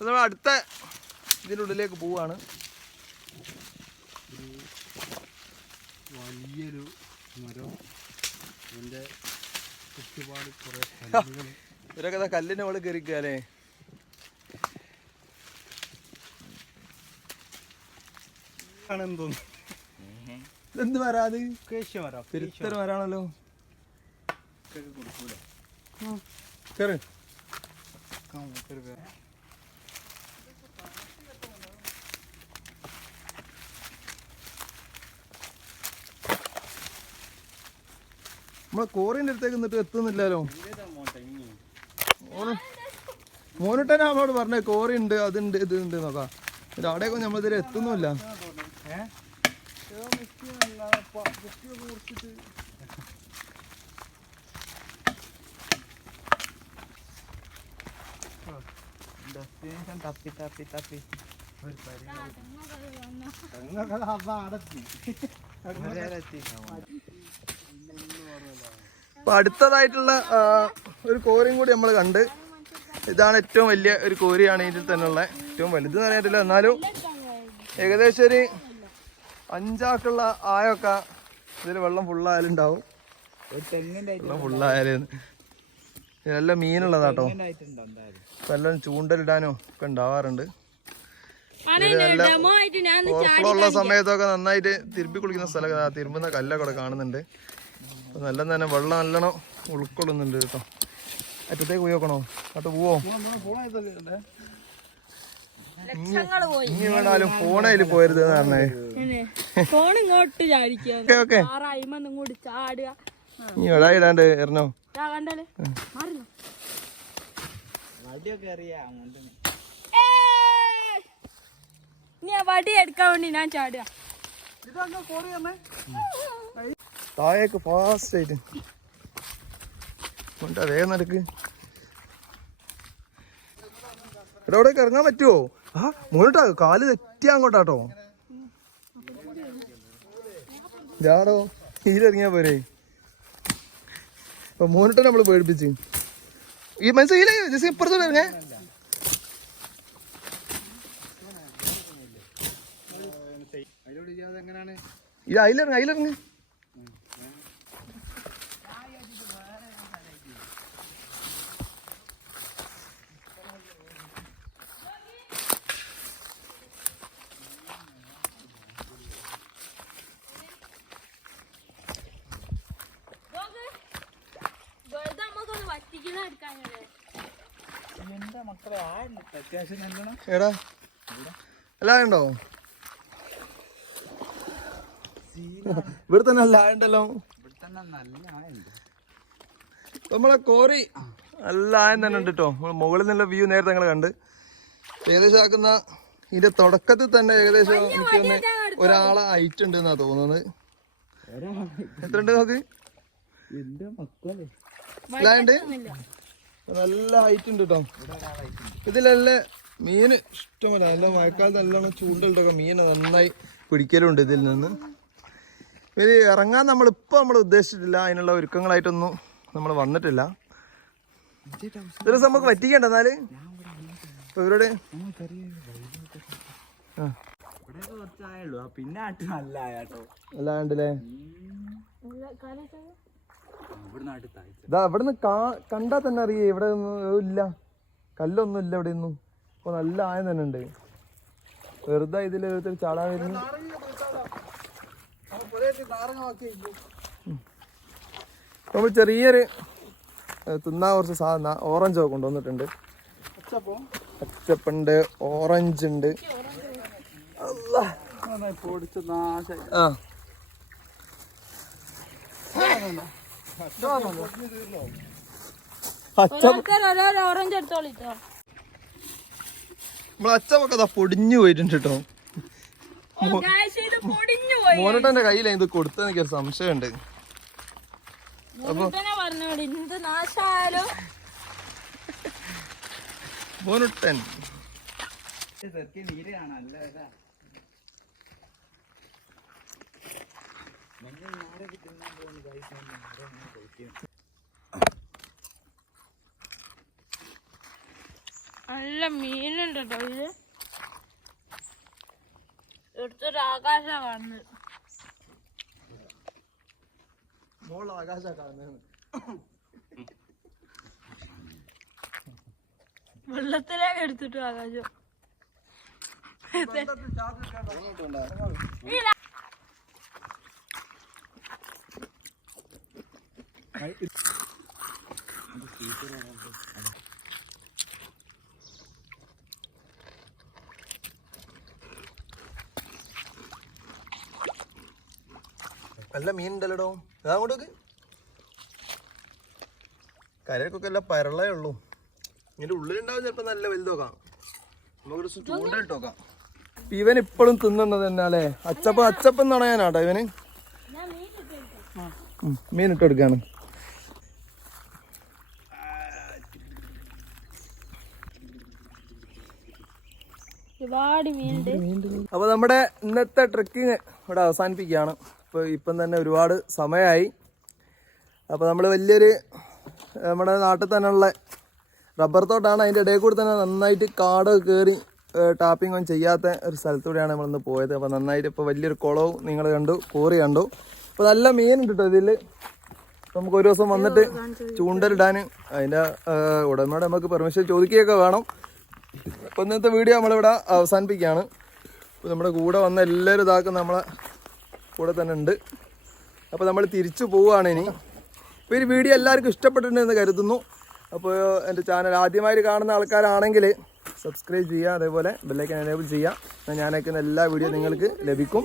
നമ്മൾ അടുത്ത ഇതിന്റെ ഉള്ളിലേക്ക് പോവാണ്. വലിയൊരു മരം. എന്റെ ചുറ്റുപാട് കുറേ ഇവരൊക്കെ കല്ലിന് കല്ലിന്റെ മുകളിൽ കയറിക്കുക അല്ലേ ആണെന്ന് തോന്നുന്നു എന്ത് വരാത് കേശ മരം. പെരുത്തൊരു വരാണല്ലോ കൊടുക്കൂല കയറ് നമ്മളെ കോറിന്റെ അടുത്തേക്ക് നിന്നിട്ട് എത്തുന്നില്ലല്ലോ. മോനിട്ടനെ നമ്മളോട് പറഞ്ഞേ കോറി ഉണ്ട് അതുണ്ട് ഇത് ഉണ്ട് നോക്കാം എന്നിട്ട് അവിടേക്ക് നമ്മളിതുവരെ എത്തുന്നില്ല തപ്പി തപ്പി തപ്പി അപ്പൊ അടുത്തതായിട്ടുള്ള ഒരു കോരിയും കൂടി നമ്മൾ കണ്ട്. ഇതാണ് ഏറ്റവും വലിയ ഒരു കോരിയാണ് ഇതിൽ തന്നെ തന്നെയുള്ള ഏറ്റവും വലുത് എന്ന് എന്നാലും ഏകദേശം ഒരു അഞ്ചാക്കുള്ള ആയൊക്കെ ഇതിൽ വെള്ളം ഫുള്ളായാലുണ്ടാവും ഒരു വെള്ളം ഫുള്ളായാലും നല്ല മീനുള്ളതാട്ടോ. എല്ലാം ചൂണ്ടലിടാനോ ഒക്കെ ഉണ്ടാവാറുണ്ട്. ഓവർഫ്ലോ ഉള്ള സമയത്തൊക്കെ നന്നായിട്ട് തിരുമ്പി കുളിക്കുന്ന സ്ഥലം ആ തിരുമ്പുന്ന കല്ലൊക്കെ അവിടെ കാണുന്നുണ്ട്. അപ്പൊ നല്ല തന്നെ വെള്ളം നല്ലോണം ഉൾക്കൊള്ളുന്നുണ്ട് കേട്ടോ. അറ്റത്തേക്ക് പോയി നോക്കണോ? അട്ട് പോവോ? ഇനി വേണാലും ഫോണേൽ പോരുത് പറഞ്ഞേ. ഫോൺ ഇങ്ങോട്ട് ചാടിക്കുക ഇനി എടാ ഇടാണ്ട് എറിഞ്ഞോ കണ്ടല്ലേ വടിയൊക്കെ അറിയാം അങ്ങോട്ട് നീ ആ വടി എടുക്കാൻ വേണ്ടി ഞാൻ ചാടുക. താഴേക്ക് ഫാസ്റ്റ് ആയിട്ട്. കൊണ്ടാ വേഗം നടക്ക്. എടാ അവിടേക്ക് ഇറങ്ങാൻ പറ്റുമോ ആ മോനോട്ടാ കാൽ തെറ്റിയാ അങ്ങോട്ടാട്ടോ. ജാടോ ഇതിലിറങ്ങിയാ പോരെ. അപ്പൊ മോനിട്ട് നമ്മൾ പേടിപ്പിച്ച്. ഈ മനസ്സിലെ ജസ്റ്റ് ഇപ്പുറത്തോട്ട് വരുന്നേ ഇത് അതിലിറങ്ങ അതിലിറങ്ങ് വെറുതെ നമുക്കൊന്ന് വറ്റിക്കുന്ന എടുക്കാനല്ലേ എന്താ മക്കളെ ആ അത്യാവശ്യം നല്ലോണം എടാ. എല്ലാം ഉണ്ടോ ഇവിടെ തന്നെ നല്ല നമ്മളെ കോറി നല്ല ആയം തന്നെ ഉണ്ട് കേട്ടോ മുകളിൽ നിന്നുള്ള വ്യൂ നേരത്തെ ഞങ്ങൾ കണ്ട്. ഏകദേശം ആക്കുന്ന ഇതിന്റെ തുടക്കത്തിൽ തന്നെ ഏകദേശം എനിക്ക് തന്നെ ഒരാളെ ഹൈറ്റ് ഉണ്ട് എന്നാ തോന്നുന്നത്. എത്ര ഉണ്ട് നോക്ക്? എന്റെ മക്കളെ. നല്ല ഹൈറ്റ് ഉണ്ട് കേട്ടോ ഇതിലല്ല മീന് ഇഷ്ടമല്ല. നല്ല മഴക്കാലത്ത് നല്ലോണം ചൂണ്ടുണ്ടൊക്കെ മീൻ നന്നായി പിടിക്കലുണ്ട് ഇതിൽ നിന്ന്. ഇവർ ഇറങ്ങാൻ നമ്മൾ ഇപ്പൊ നമ്മൾ ഉദ്ദേശിച്ചിട്ടില്ല. അതിനുള്ള ഒരുക്കങ്ങളായിട്ടൊന്നും നമ്മൾ വന്നിട്ടില്ല. ഒരു ദിവസം നമുക്ക് പറ്റിക്കണ്ട എന്നാൽ? ഇപ്പൊ ഇവരോട് പിന്നെ അല്ലാണ്ടല്ലേ ഇതാ ഇവിടെ നിന്ന് കണ്ടാ തന്നെ അറിയേ ഇവിടെ ഒന്നും ഇല്ല. കല്ലൊന്നും ഇല്ല ഇവിടെ ഒന്നും. അപ്പൊ നല്ല ആയം തന്നെ ഉണ്ട്. വെറുതെ ഇതിൽ ഓരോരുത്തർ ചാടാൻ വരുന്നു. നമ്മൾ ചെറിയൊരു തിന്നാ കുറച്ച് സാധന ഓറഞ്ച് ഒക്കെ കൊണ്ടുവന്നിട്ടുണ്ട്. പച്ചപ്പുണ്ട് ഓറഞ്ച് ഉണ്ട്. ആ. അച്ച ഓരോരുത്തർ ഓരോരോ ഓറഞ്ച് എടുത്തോളിട്ടോ. നമ്മളെ അച്ചപ്പൊക്കെ അതാ പൊടിഞ്ഞു പോയിട്ടുണ്ട് കേട്ടോ. മോനോട്ടന്റെ കയ്യിലാ ഇത് കൊടുത്ത എനിക്ക് ഒരു സംശയമുണ്ട്. മോനുട്ടൻ. നീര് കാണാനല്ല നല്ല മീനുണ്ട് കേട്ടോ ഇത്. എടുത്തൊരു ആകാശം കാണുന്നത്. മോൾ ആകാശ കാണുന്നത്. വെള്ളത്തിലേക്ക് എടുത്തിട്ടു ആകാശം. നല്ല മീൻ ഉണ്ടല്ലോ ഇതാ അങ്ങോട്ടേക്ക്. കരക്കൊക്കെ എല്ലാം പരളേ ഉള്ളൂ. ഇതിന്റെ ഉള്ളിലുണ്ടാവും ചിലപ്പോ നല്ല വലുതോക്കാം. നമുക്കൊരു ചൂണ്ട ഇട്ടോക്കാം ഇവൻ ഇപ്പോഴും തിന്നുന്നത് തന്നെ അല്ലേ അച്ചപ്പ അച്ചപ്പം ഞാനാട്ടോ ഇവന്? മീൻ ഇട്ട് അപ്പോൾ നമ്മുടെ ഇന്നത്തെ ട്രക്കിങ് ഇവിടെ അവസാനിപ്പിക്കുകയാണ്. ഇപ്പൊ ഇപ്പം തന്നെ ഒരുപാട് സമയമായി. അപ്പോൾ നമ്മൾ വലിയൊരു നമ്മുടെ നാട്ടിൽ തന്നെയുള്ള റബ്ബർ തോട്ടാണ് അതിന്റെ ഇടയിൽ കൂടി തന്നെ നന്നായിട്ട് കാട് കയറി ടാപ്പിംഗ് ഒന്നും ചെയ്യാത്ത ഒരു സ്ഥലത്തൂടെയാണ് നമ്മളിന്ന് പോയത്. അപ്പോൾ നന്നായിട്ട് ഇപ്പോൾ വലിയൊരു കുളവും നിങ്ങൾ കണ്ടു കോറി കണ്ടു. അപ്പോൾ നല്ല മീനുണ്ട് കേട്ടോ ഇതിൽ നമുക്ക് ഒരു ദിവസം വന്നിട്ട് ചൂണ്ടലിടാൻ അതിന്റെ ഉടമയോട് നമുക്ക് പെർമിഷൻ ചോദിക്കുകയൊക്കെ വേണം. അപ്പോൾ ഇന്നത്തെ വീഡിയോ നമ്മളിവിടെ അവസാനിപ്പിക്കുകയാണ്. അപ്പോൾ നമ്മുടെ കൂടെ വന്ന എല്ലാവരും ഇതാക്കും നമ്മളെ കൂടെ തന്നെ ഉണ്ട്. അപ്പോൾ നമ്മൾ തിരിച്ചു പോവുകയാണ് ഇനി. അപ്പോൾ ഈ വീഡിയോ എല്ലാവർക്കും ഇഷ്ടപ്പെട്ടിട്ടുണ്ടെന്ന് കരുതുന്നു. അപ്പോൾ എന്റെ ചാനൽ ആദ്യമായിട്ട് കാണുന്ന ആൾക്കാരാണെങ്കിൽ സബ്സ്ക്രൈബ് ചെയ്യുക അതേപോലെ ബെല്ലൈക്കൻ എനേബിൾ ചെയ്യുക. ഞാൻ അയക്കുന്ന എല്ലാ വീഡിയോ നിങ്ങൾക്ക് ലഭിക്കും.